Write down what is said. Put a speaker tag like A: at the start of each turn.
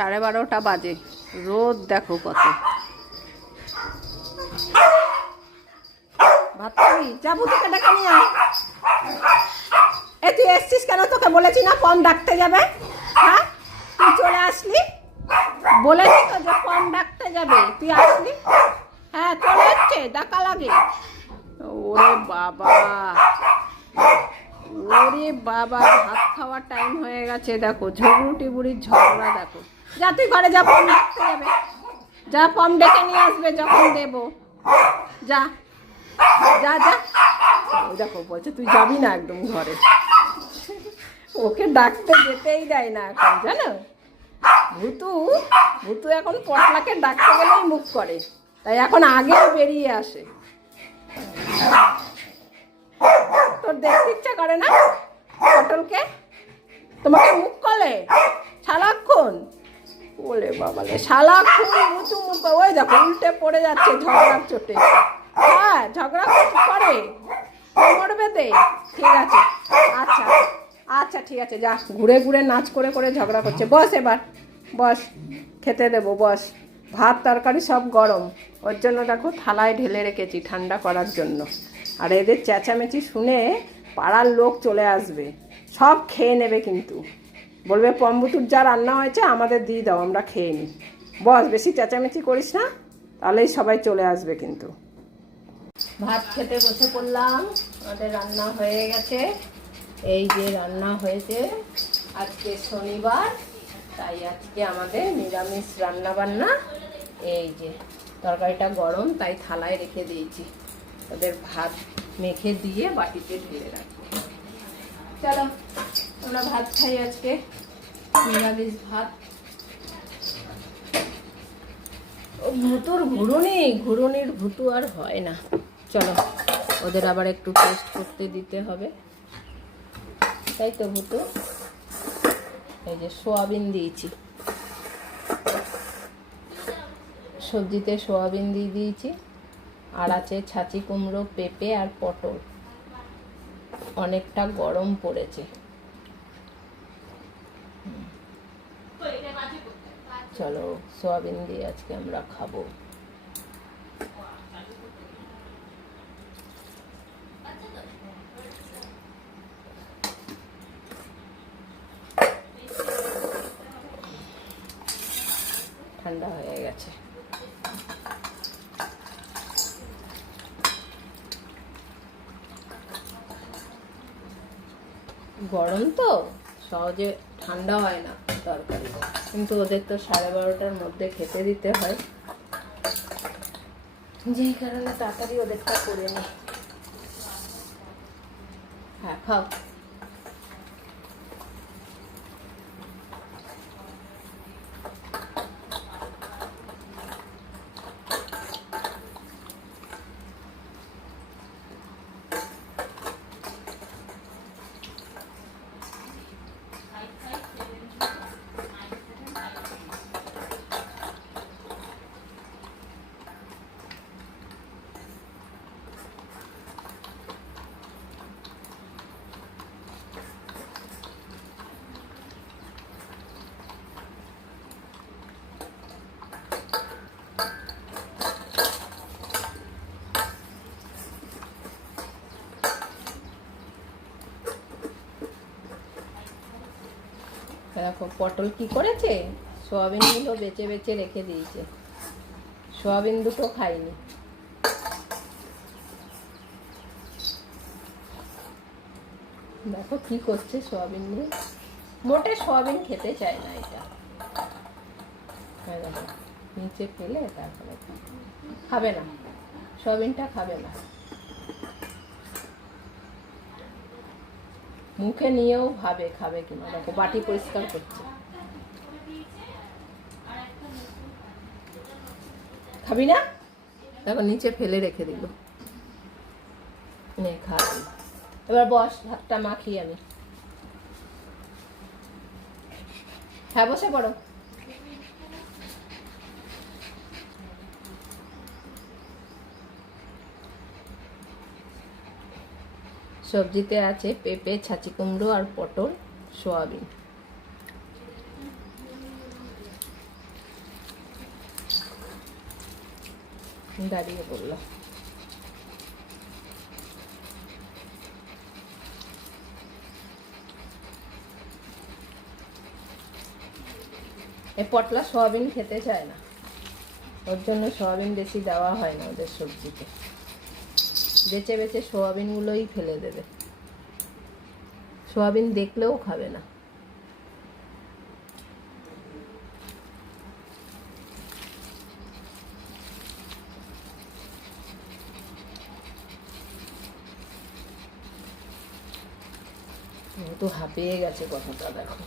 A: সাড়ে বারোটা বাজে। রোদ দেখো কত। ভাত খাবি যা বুঝতে ডেকে নিয়ে আয়। এ, তুই এসছিস কেন? তোকে বলেছি না ডাকতে যাবে? হ্যাঁ? তুই চলে আসলি? তো যে ডাকতে যাবে। তুই আসলি? হ্যাঁ চলে ডাকা লাগে। বাবা। ওরে বাবা, ভাত খাওয়ার টাইম হয়ে গেছে, দেখো ঝগড়ুটি বুড়ির ঝগড়া, দেখো। যা, তুই ঘরে যা পম ডাকতে যাবে। যা পম ডেকে নিয়ে আসবে, যখন দেবো। যা যা যা। দেখো, বলছে, তুই যাবি না একদম ঘরে। ওকে ডাকতে যেতেই দেয় না এখন, জানো? ভুতু ভুতু এখন পটলাকে ডাকতে গেলেই মুখ করে। তাই এখন আগেও বেরিয়ে আসে। করে না? পটলকে? তোমাকে মুখ করলে সারাক্ষণ বলে বাবা সারাক্ষণ মুচু মুখ ওই দেখো, উল্টে পড়ে যাচ্ছে ঝগড়ার চোটে। হ্যাঁ ঝগড়া করে কোমর বেঁধে। ঠিক আছে। আচ্ছা আচ্ছা ঠিক আছে, যা। ঘুরে ঘুরে নাচ করে করে ঝগড়া করছে। বস এবার, বস, খেতে দেবো, বস। ভাত, তরকারি সব গরম। ওর জন্য দেখো থালায় ঢেলে রেখেছি ঠান্ডা করার জন্য। আর এদের চেঁচামেচি শুনে পাড়ার লোক চলে আসবে। সব খেয়ে নেবে কিন্তু। বলবে, পম্বুতুর যা রান্না হয়েছে, আমাদের দিয়ে দাও, আমরা খেয়ে নিই। বস, বেশি চেঁচামেচি করিস না, তাহলেই সবাই চলে আসবে কিন্তু। ভাত খেতে বসে পড়লাম, আমাদের রান্না হয়ে গেছে। এই যে রান্না হয়েছে, আজকে শনিবার। তাই আজকে আমাদের নিরামিষ রান্না বান্না এই যে তরকারিটা গরম, তাই থালায় রেখে দিয়েছি। ওদের ভাত মেখে দিয়ে বাটিতে ঢেলে রাখব। চলো, আমরা ভাত খাই আজকে। নিরামিষ ভাত। ভুতুর ঘুরুনি, ঘুরুনির ভুতু আর হয় না। চলো, ওদের আবার একটু টেস্ট করতে দিতে হবে। তাই তো ভুতু? এই যে সোয়াবিন দিয়েছি। সবজিতে সোয়াবিন দিয়ে দিয়েছি। আর আছে ছাঁচি কুমড়ো, পেঁপে আর পটল। অনেকটা গরম পড়েছে। চলো সোয়াবিন দিয়ে আজকে আমরা খাব। ঠান্ডা হয়ে গেছে। গরম তো, সহজে ঠান্ডা হয় না তরকারি। কিন্তু ওদের তো সাড়ে বারোটার মধ্যে খেতে দিতে হয়। যেই কারণে তাড়াতাড়ি ওদেরটা করে নি। হ্যাঁ খাও। দেখো, পটল কি করেছে? সোয়াবিনগুলো বেচে বেচে রেখে দিয়েছে। সোয়াবিন দুটো খাইনি। দেখো কি করছে সোয়াবিন নিয়ে মোটে সোয়াবিন খেতে চায় না এটা। নিচে ফেলে তারপরে খাবে না। সোয়াবিনটা খাবে না। মুখে নিয়েও ভাবে, খাবে কিনা? দেখো, বাটি পরিষ্কার করছে। খাবি না? দেখো, নিচে ফেলে রেখে দিল। খাবি এবার বস, ভাতটা মাখি আমি হ্যাঁ বসে পড়ো। সবজিতে আছে পেঁপে, ছাঁচি কুমড়ো আর পটল, সোয়াবিন। দাঁড়িয়ে পড়ল এ পটলা সোয়াবিন খেতে চায় না। ওর জন্য সোয়াবিন বেশি দেওয়া হয় না ওদের সবজিতে। বেছে বেছে সোয়াবিনগুলোই ফেলে দেবে। সোয়াবিন দেখলেও খাবে না। তো হাঁপিয়ে গেছে কথাটা দেখো।